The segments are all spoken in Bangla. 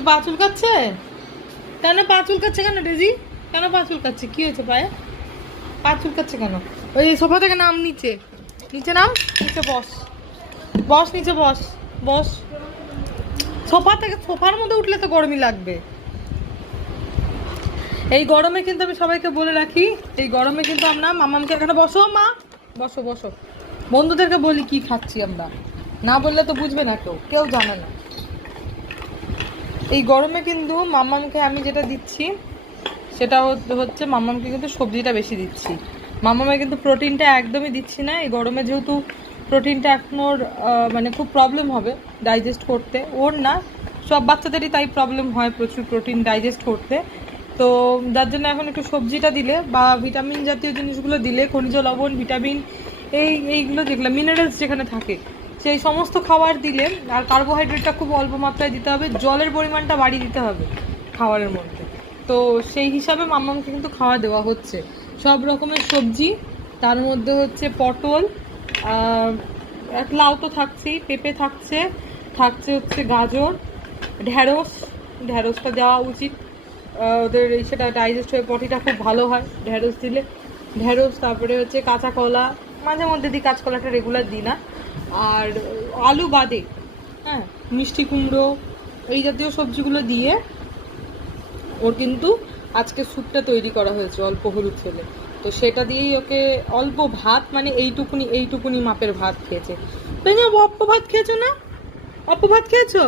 কি পা চুলকাচ্ছে? কেন পা চুলকাচ্ছে কেন ডেজি? কেন পা চুলকাচ্ছে? কি হয়েছে পায়ে? পা চুলকাচ্ছে কেন? ওই সোফা থেকে নাম, নিচে নিচে নাম, নিচে বস, বস নিচে বস, বস। সোফা থেকে, সোফার মধ্যে উঠলে তো গরমই লাগবে। এই গরমে কিন্তু আমি সবাইকে বলে রাখি, এই গরমে কিন্তু আমরা মামামকে, এখানে বসো মা, বসো বসো। বন্ধুদেরকে বলি কি খাচ্ছি আমরা, না বললে তো বুঝবে না, কেউ কেউ জানে না। এই গরমে কিন্তু মামামকে আমি যেটা দিচ্ছি সেটা হচ্ছে মামামকে কিন্তু সবজিটা বেশি দিচ্ছি। মামামে কিন্তু প্রোটিনটা একদমই দিচ্ছি না এই গরমে, যেহেতু প্রোটিনটা এখন ওর মানে খুব প্রবলেম হবে ডাইজেস্ট করতে। ওর না, সব বাচ্চাদেরই তাই প্রবলেম হয় প্রচুর প্রোটিন ডাইজেস্ট করতে। তো যার জন্য এখন একটু সবজিটা দিলে বা ভিটামিন জাতীয় জিনিসগুলো দিলে, খনিজ লবণ, ভিটামিন, এইগুলো যেগুলো মিনারেলস যেখানে থাকে সেই সমস্ত খাবার দিলে, আর কার্বোহাইড্রেটটা খুব অল্প মাত্রায় দিতে হবে, জলের পরিমাণটা বাড়িয়ে দিতে হবে খাবারের মধ্যে। তো সেই হিসাবে মামামকে কিন্তু খাওয়া দেওয়া হচ্ছে সব রকমের সবজি, তার মধ্যে হচ্ছে পটল, লাউ তো থাকছেই, পেঁপে থাকছে, থাকছে হচ্ছে গাজর, ঢ্যাঁড়স, ঢ্যাঁড়সটা দেওয়া উচিত, ওদের সেটা ডাইজেস্ট হয়ে পটিটা খুব ভালো হয় ঢ্যাঁড়স দিলে। ঢ্যাঁড়স, তারপরে হচ্ছে কাঁচা কলা, মাঝে মধ্যে দিই, কাঁচা কলাটা রেগুলার দিই না। আর আলু বাদে, হ্যাঁ, মিষ্টি কুমড়ো, এই জাতীয় সবজিগুলো দিয়ে ওর কিন্তু আজকে স্যুপটা তৈরি করা হয়েছে অল্প হলুদ ফেলে। তো সেটা দিয়েই ওকে অল্প ভাত, মানে এইটুকুনি এইটুকুনি মাপের ভাত খেয়েছে। তাই না, অল্প ভাত খেয়েছো না? অল্প ভাত খেয়েছো?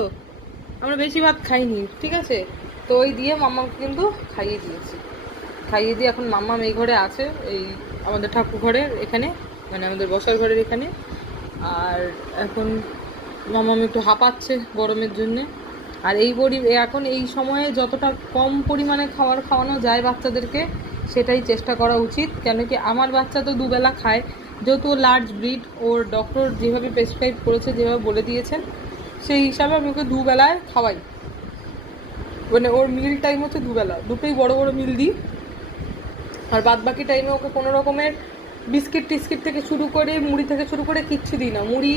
আমরা বেশি ভাত খাইনি, ঠিক আছে? তো ওই দিয়ে মাম্মাকে কিন্তু খাইয়ে দিয়েছি। খাইয়ে দিয়ে এখন মাম্মাম এই ঘরে আছে, এই আমাদের ঠাকুর ঘরের এখানে, মানে আমাদের বসার ঘরের এখানে। আর এখন মাম্মাম একটু হাঁপাচ্ছে গরমের জন্যে। আর এখন এই সময়ে যতটা কম পরিমাণে খাবার খাওয়ানো যায় বাচ্চাদেরকে সেটাই চেষ্টা করা উচিত। কেন কি আমার বাচ্চা তো দুবেলা খায়, যেহেতু লার্জ ব্রিড, ওর ডক্টর যেভাবে প্রেসক্রাইব করেছে, যেভাবে বলে দিয়েছেন সেই হিসাবে আমি ওকে দুবেলায় খাওয়াই। মানে ওর মিল টাইম হচ্ছে দুবেলা, দুটোই বড় বড় মিল দিই। আর বাদ বাকি টাইমে ওকে কোনো রকমের বিস্কিট টিস্কিট থেকে শুরু করে, মুড়ি থেকে শুরু করে কিচ্ছু দিই না। মুড়ি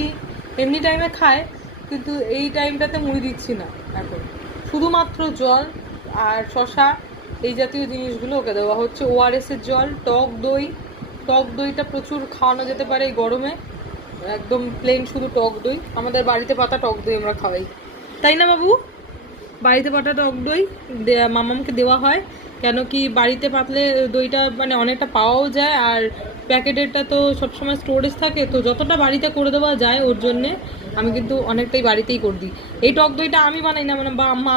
এমনি টাইমে খায়, কিন্তু এই টাইমটাতে মুড়ি দিচ্ছি না এখন। শুধুমাত্র জল আর শশা, এই জাতীয় জিনিসগুলো ওকে দেওয়া হচ্ছে। ওআরএসের জল, টক দই, টক দইটা প্রচুর খাওয়ানো যেতে পারে এই গরমে, একদম প্লেন শুধু টক দই। আমাদের বাড়িতে পাতা টক দই আমরা খাওয়াই, তাই না বাবু? বাড়িতে পাতা টক দই মামামকে দেওয়া হয়। কেন কি বাড়িতে পাতলে দইটা মানে অনেকটা পাওয়াও যায়, আর প্যাকেটেরটা তো সবসময় স্টোরেজ থাকে, তো যতটা বাড়িতে করে দেওয়া যায় ওর জন্যে আমি কিন্তু অনেকটাই বাড়িতেই করে দিই। এই টক দইটা আমি বানাই না, মানে মা